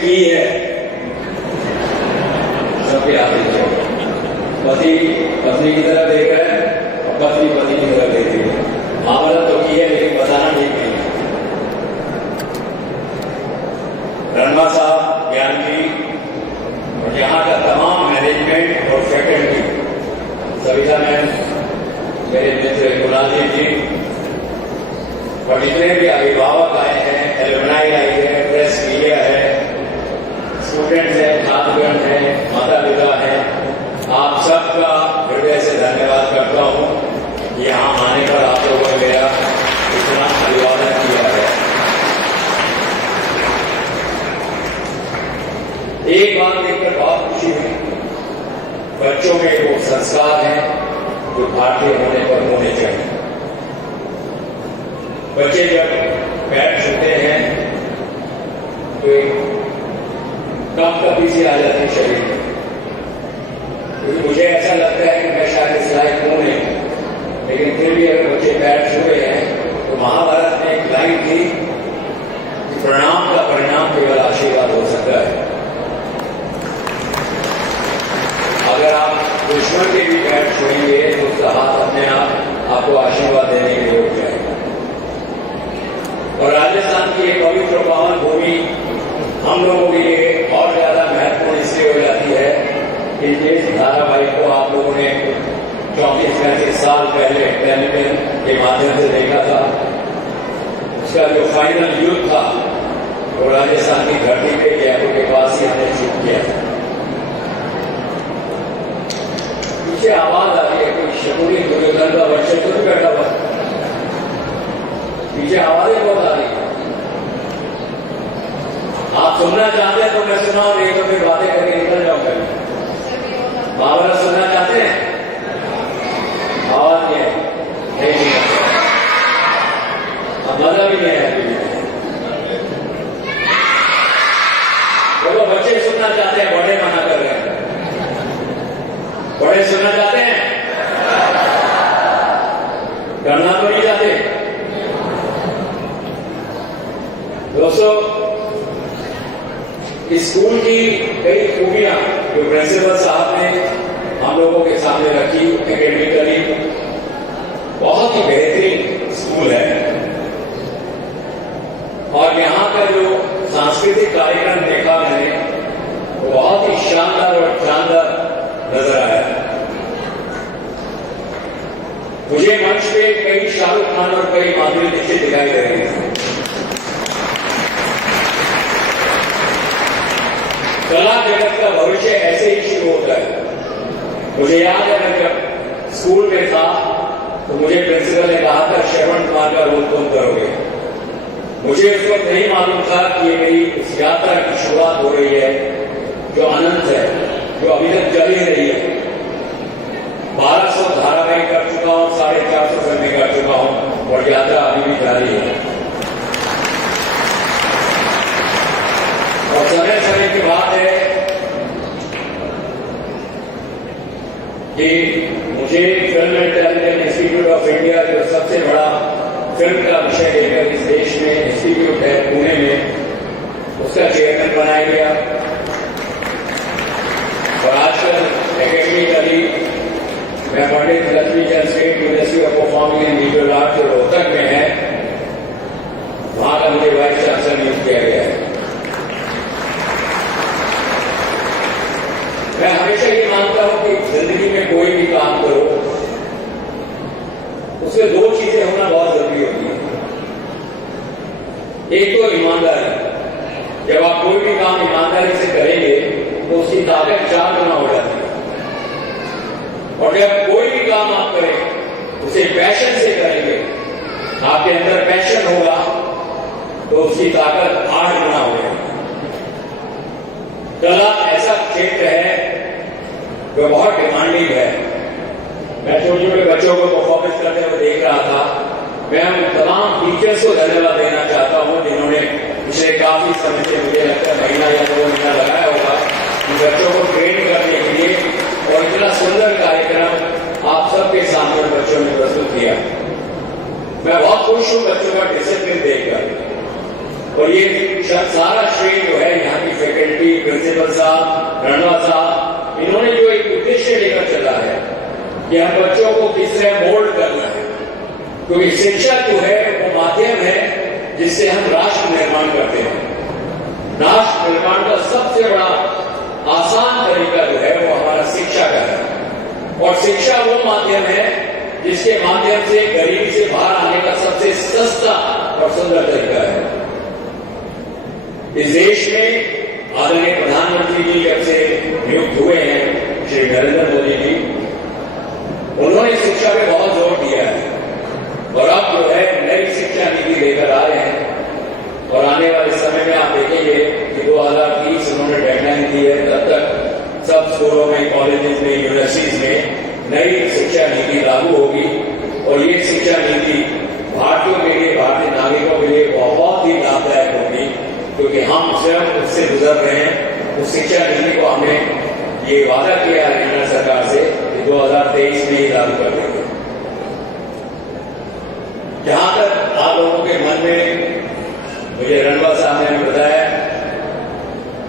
की है सबके याद रखिए। पति पत्नी की तरफ देख रहे हैं और पत्नी पति की तरफ देख रही है। मामला तो की है लेकिन बताना ठीक नहीं। रणमा साहब, ज्ञान जी और यहाँ का तमाम मैनेजमेंट और फैकल्टी, सविता मैम, मेरे मित्र गुलाजी जी और जितने भी अभिभावक आए हैं, एलुमनाई आई है, प्रेस मीडिया है, स्टूडेंट्स हैं, छात्रगण हैं, माता पिता हैं, आप सबका हृदय से धन्यवाद करता हूँ। यहाँ आने पर आप लोगों ने मेरा इतना अभिवादन किया है। एक बात देखकर बहुत खुशी हुई, बच्चों में वो संस्कार हैं जो भारतीय होने पर होने चाहिए। बच्चे जब पैर छूते हैं तो कंपकपी सी आ जाती है शरीर में। क्योंकि मुझे ऐसा लगता है कि मैं शायद इस लायक हूं नहीं, लेकिन फिर भी अगर बच्चे पैर छू रहे हैं तो महाभारत में एक लाइन थी कि प्रणाम का परिणाम केवल आशीर्वाद हो सकता है। अगर आप दुश्मन के भी पैर छुएंगे तो उसका हाथ अपने आप आपको आशीर्वाद देने के लिए उठ जाएगा। और राजस्थान की एक पवित्र पावन भूमि हम लोगों के लिए और ज्यादा महत्वपूर्ण इसलिए हो जाती है कि इस धारावाहिक को आप लोगों ने 34-35 साल पहले टेलीविजन के माध्यम से देखा था। उसका जो फाइनल युद्ध था वो राजस्थान की धरती पे जयपुर के पास ही हमने शूट किया था। पीछे आवाज आ रही है, कोई शकुनी दुर्योधन का वर्ष तो बैठा हुआ, पीछे आवाजें बहुत आ रही है। आप सुनना चाहते हैं तो मैं सुनाऊं, नहीं तो फिर बातें करके निकल जाऊंगा। महाभारत सुनना चाहते हैं? आवाज नहीं है, नहीं अब मजा भी नहीं है। बोलो, बच्चे सुनना चाहते हैं, बड़े मना कर रहे हैं। बड़े सुनना चाहते हैं, करना तो नहीं चाहते। दोस्तों, स्कूल की कई खूबियां जो प्रिंसिपल साहब ने हम लोगों के सामने रखी, एकेडमिकली बहुत ही बेहतरीन स्कूल है। और यहाँ का जो सांस्कृतिक कार्यक्रम देखा मैंने वो बहुत ही शानदार और शानदार नजर आया। मुझे मंच पे कई शाहरुख खान और कई माधुरी दीक्षित दिखाई दे रही थी। कला जगत का भविष्य ऐसे ही शुरू होता है। मुझे याद है मैं जब स्कूल में था तो मुझे प्रिंसिपल ने कहा था श्रवण कुमार का रोल तुम करोगे। मुझे उस वक्त नहीं मालूम था कि ये मेरी उस यात्रा की शुरुआत हो रही है जो अनंत है, जो अभी तक चल ही रही है। 1200 धारावाहिक कर चुका हूं, 450 फिल्में कर चुका हूं और यात्रा अभी भी जारी है। और समय समय की बात है कि मुझे film and television institute of India, जो सबसे बड़ा फिल्म का विषय लेकर इस देश में इंस्टीट्यूट है पुणे में, उसका चेयरमैन बनाया गया। और आजकल एकेडमिकली मैं Pandit Lakshmichand state university of performing and visual art जो रोहतक में है, वहां का मुझे वाइस चांसलर नियुक्त किया गया है। मैं हमेशा ये मानता हूं कि जिंदगी में कोई भी काम करो उसमें दो चीजें होना बहुत जरूरी होती है। एक तो ईमानदारी। जब आप कोई भी काम ईमानदारी से करेंगे तो उसकी ताकत 4 गुना हो जाती है। और जब कोई भी काम आप करें उसे पैशन से करेंगे, आपके अंदर पैशन होगा तो उसकी ताकत 8 गुना हो जाएगी। कला ऐसा क्षेत्र है जो बहुत डिमांडिंग है। मैं छोटे छोटे बच्चों को परफॉर्मेंस करते हुए देख रहा था। मैं उन तमाम टीचर्स को धन्यवाद देना चाहता हूं जिन्होंने पिछले काफी समय से, मुझे लगता है महीना या 2 महीना लगाया होगा, बच्चों को ट्रेन करने के लिए। और इतना सुंदर कार्यक्रम आप सबके सामने बच्चों ने प्रस्तुत किया। मैं बहुत खुश हूं बच्चों का डिसिप्लिन देखकर। और ये सारा श्रेय जो है यहाँ की फैकल्टी, प्रिंसिपल साहब, रणवा साहब, इन्होंने जो एक उद्देश्य लेकर चला है कि हम बच्चों को किस तरह मोल्ड करना है, क्योंकि शिक्षा जो है वो माध्यम है जिससे हम राष्ट्र निर्माण करते हैं। राष्ट्र निर्माण का सबसे बड़ा आसान तरीका जो है वो हमारा शिक्षा का है, और शिक्षा वो माध्यम है जिसके माध्यम से गरीबी से बाहर आने का सबसे सस्ता और सुंदर तरीका है। इस देश में आदरणीय प्रधानमंत्री जी जब से नियुक्त हुए हैं, श्री नरेंद्र मोदी जी, उन्होंने शिक्षा पे बहुत जोर दिया है, और अब जो है नई शिक्षा नीति लेकर आ रहे हैं, और आने वाले समय में आप देखेंगे कि 2030 उन्होंने डेडलाइन दी है, तब तक सब स्कूलों में, कॉलेजेस में, यूनिवर्सिटीज में नई शिक्षा नीति लागू होगी। और ये शिक्षा नीति भारतीयों के लिए, भारतीय नागरिकों के लिए बहुत ही लाभदायक होगी, क्योंकि हम स्वयं उससे गुजर रहे हैं। उस शिक्षा नीति को हमने ये वादा किया है केंद्र सरकार से कि 2023 में ही लागू कर देंगे। जहां तक आप लोगों के मन में, मुझे रणवा साहब ने बताया,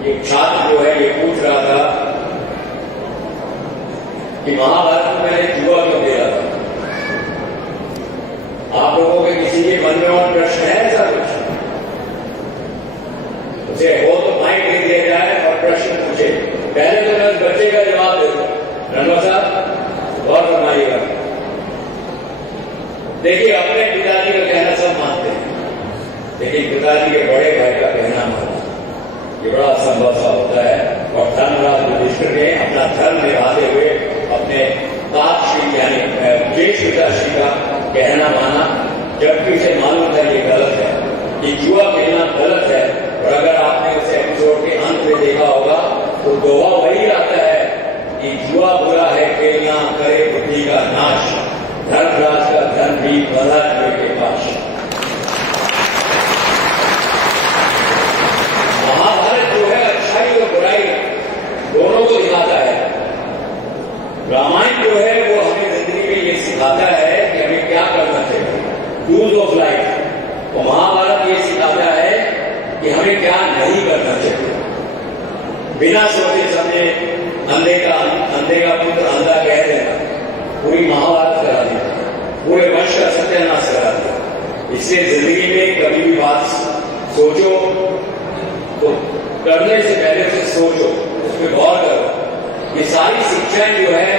एक छात्र जो है ये पूछ रहा था कि महाभारत में मैंने जुआ क्यों खेला था। आप लोगों के किसी के मन में और प्रश्न है ऐसा कुछ? उसे हो तो माइक दे दिया जाए और प्रश्न पूछे। पहले तो मैं उस बच्चे का जवाब दे दूं। रणवा साहब गौर फरमाइएगा। देखिए, अपने पिताजी का कहना सब मानते हैं, लेकिन पिताजी के बड़े भाई का कहना मानना ये बड़ा असंभव सा होता है। और धर्मराज युधिष्ठिर ने अपना धर्म निभाते हुए अपने तातश्री यानी ज्येष्ठ पिताश्री का कहना माना, जबकि उसे मालूम था ये गलत है, ये जुआ खेलना गलत है। और अगर आपने उस एपिसोड के अंत में देखा होगा तो दोहा वही आता है कि जुआ बुरा है खेलना, करे बुद्धि का नाश, धर्मराज का धर्म भी बधा जुए के पास। महाभारत जो है अच्छाई और बुराई दोनों को दिखाता है। रामायण जो है वो हमें जिंदगी में ये सिखाता है कि हमें क्या करना चाहिए, रूल्स ऑफ लाइफ। और महाभारत ये सिखाता है कि हमें क्या नहीं करना चाहिए। बिना सोचे समझे अंधे का पुत्र अंधा कह देना, पूरी महाभारत करा देना, पूरे वंश का सत्यानाश करा देना। इससे जिंदगी में कभी भी बात सोचो तो करने से पहले उसे सोचो, उस पर गौर करो। ये सारी शिक्षाएं जो है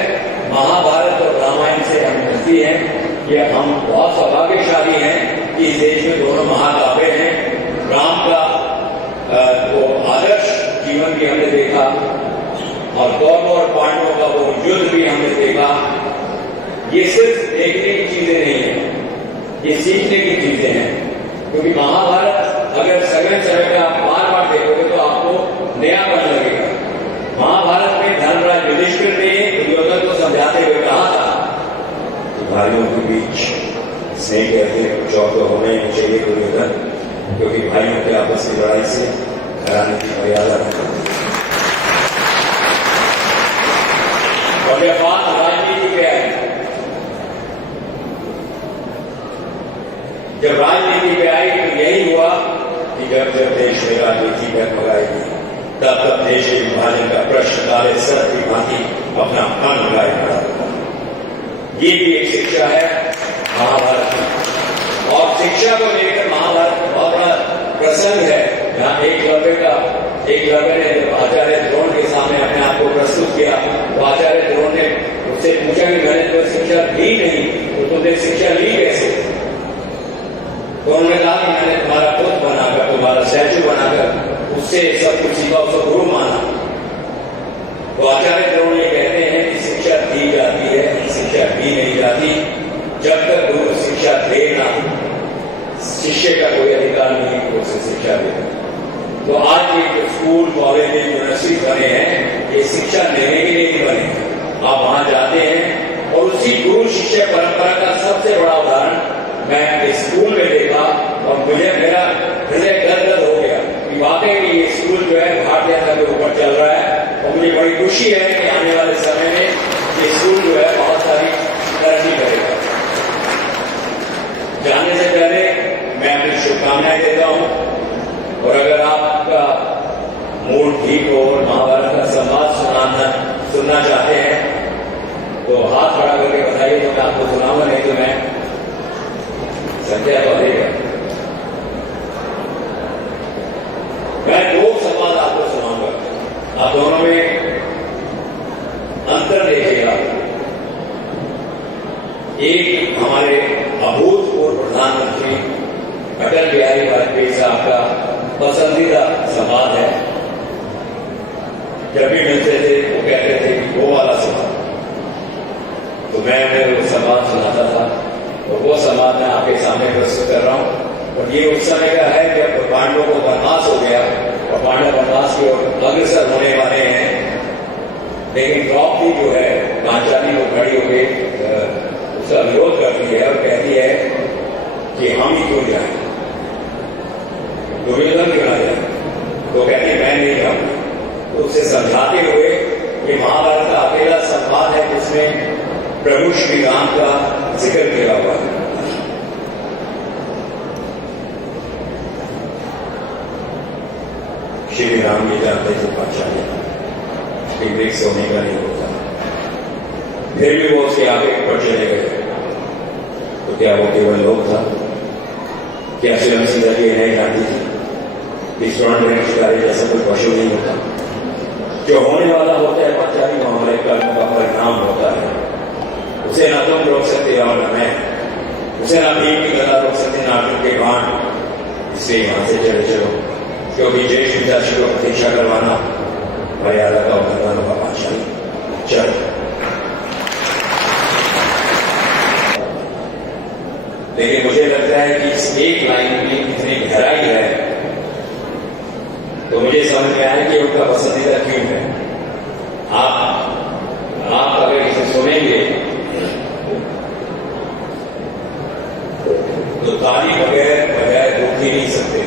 महाभारत और रामायण से हमें मिलती हैं। ये हम बहुत सौभाग्यशाली हैं कि इस देश में दोनों महाकाव्य हैं। राम का वो आदर्श जीवन भी हमने देखा, और कौरवों और पांडवों का वो युद्ध भी हमने देखा। ये सिर्फ देखने की चीजें नहीं है, ये सीखने की चीजें हैं। क्योंकि महाभारत अगर समय पे आप बार बार देखोगे तो आपको नयापन लगेगा। महाभारत में धर्मराज युधिष्ठिर ने दुर्योधन को समझाते हुए कहा था कि भाइयों के बीच स्नेह कहते चौक तो होना ही चाहिए दुर्योधन, क्योंकि भाइयों के आपस की लड़ाई से घराने की मर्यादा है। और जब बात राजनीति पे आई, जब राजनीति पे आई तो यही हुआ कि जब देश में राजनीति डगमगाएगी तब देश के विभाजन का प्रश्न काले सर की भांति अपना मन लगाए खड़ा होगा। ये भी एक शिक्षा है महाभारत की। और शिक्षा को लेकर महाभारत में बहुत बड़ा प्रसंग है, जहां एकलव्य ने जब आचार्य द्रोण के सामने अपने आप को प्रस्तुत किया तो आचार्य द्रोण ने उससे पूछा कि मैंने तो शिक्षा ली नहीं, तो तुमने शिक्षा ली कैसे? तो उन्होंने कहा कि मैंने तुम्हारा पुत्र बनाकर, तुम्हारा स्टैचू बनाकर उससे सब कुछ सीखा, उसको गुरु माना। तो आचार्य द्रोण ये कहते हैं कि शिक्षा दी जाती है, शिक्षा दी नहीं जाती जब तक गुरु शिक्षा दे ना, शिष्य का कोई अधिकार नहीं उसे शिक्षा देना। तो आज ये जो स्कूल, कॉलेज, यूनिवर्सिटी बने हैं, ये शिक्षा लेने के लिए नहीं बने। आप वहां जाते हैं और उसी गुरु शिष्य परंपरा का सबसे बड़ा उदाहरण मैं इस स्कूल में देखा, और मेरा हृदय गदगद हो गया कि वाकई ये स्कूल जो है भारतीय जनता के ऊपर चल रहा है। और मुझे बड़ी खुशी है कि आने वाले समय में ये स्कूल जो है बहुत सारी तरक्की करेगा। जाने से पहले मैं अपनी शुभकामनाएं देता हूं मूल ठीक हो और महाभारत का संवाद सुनना चाहते हैं तो हाथ खड़ा करके बताइए, तो मैं आपको सुनाऊंगा, नहीं तो मैं संख्या तो देगा। मैं दो संवाद आपको सुनाऊंगा, आप दोनों में अंतर देखिएगा। एक हमारे अभूतपूर्व प्रधानमंत्री अटल बिहारी वाजपेयी साहब का पसंदीदा संवाद है। जब भी मिलते थे वो कहते थे कि वो वाला संवाद, तो मैं उन्हें वो संवाद सुनाता था और वो संवाद मैं आपके सामने प्रस्तुत कर रहा हूं। और ये उस समय का है जब पांडवों को वनवास हो गया और पांडव वनवास की ओर अग्रसर होने वाले हैं, लेकिन द्रौपदी जो है पांचाली वो खड़ी होकर उसका विरोध करती है और कहती है कि हम ही क्यों जाए, दुर्योधन क्यों ना जाए। तो कहती है मैं नहीं जाऊंगी। तो उसे समझाते हुए कि महाभारत का अकेला संवाद है जिसमें प्रभु श्री राम का जिक्र किया हुआ है। श्री राम जी जानते थे पांचाली वृक्ष सोने का नहीं होता, फिर भी वो उसके आगे ऊपर चले गए। तो क्या वो केवल लोग था? क्या स्वयं सीता जी नहीं जानती थी कि स्वर्ण शिकारी जैसा कोई पशु नहीं होता? जो होने वाला होता है पांचाली वो हमारे कर्म का परिणाम होता है। उसे ना तुम रोक सकते और न मैं, उसे ना भीम की गला रोक सकते ना अर्जुन के बाण। इसलिए यहां से चले चलो, क्योंकि जय पिताश्री को प्रतीक्षा करवाना मर्यादा का उल्लंघन होगा। पांचाली चल। लेकिन मुझे लगता है कि इस एक लाइन की इतनी गहराई है तो मुझे समझ में आया कि उनका पसंदीदा क्यों है। आप अगर इसे सुनेंगे तो ताली बगैर रुक ही नहीं सकते,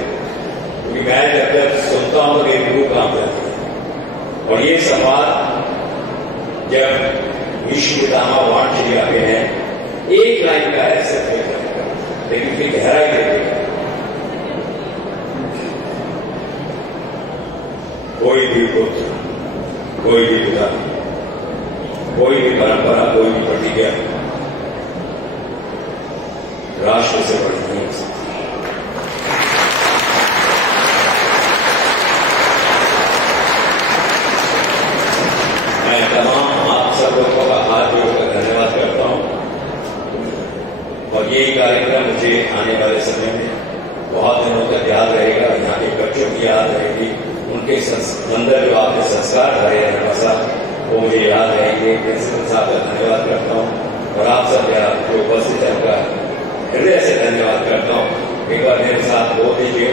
क्योंकि मैं जब सुनता हूं तो मेरी रूह काम करती है। और ये संवाद जब विश्व पितामह वाण श्री आते हैं, एक लाइन का है सिर्फ एक लाइन का, लेकिन उसकी गहराई देखेगा। कोई भी पुत्र, कोई भी पिता, कोई भी परंपरा, कोई भी प्रतिज्ञा राष्ट्र से बड़ी नहीं हो सकती। मैं तमाम आप सब लोगों का हाथ जोड़कर धन्यवाद करता हूं। और ये कार्यक्रम मुझे आने वाले समय में बहुत दिनों तक याद रहेगा। यहाँ के बच्चों की याद रहेगी, उनके अंदर जो आपने संस्कार धारे हैं हमेशा, वो मुझे याद रहेंगे। प्रिंसिपल साहब का धन्यवाद करता हूँ और आप सब जो उपस्थित है उनका हृदय से धन्यवाद करता हूँ। एक बार मेरे साथ बोल दीजिए।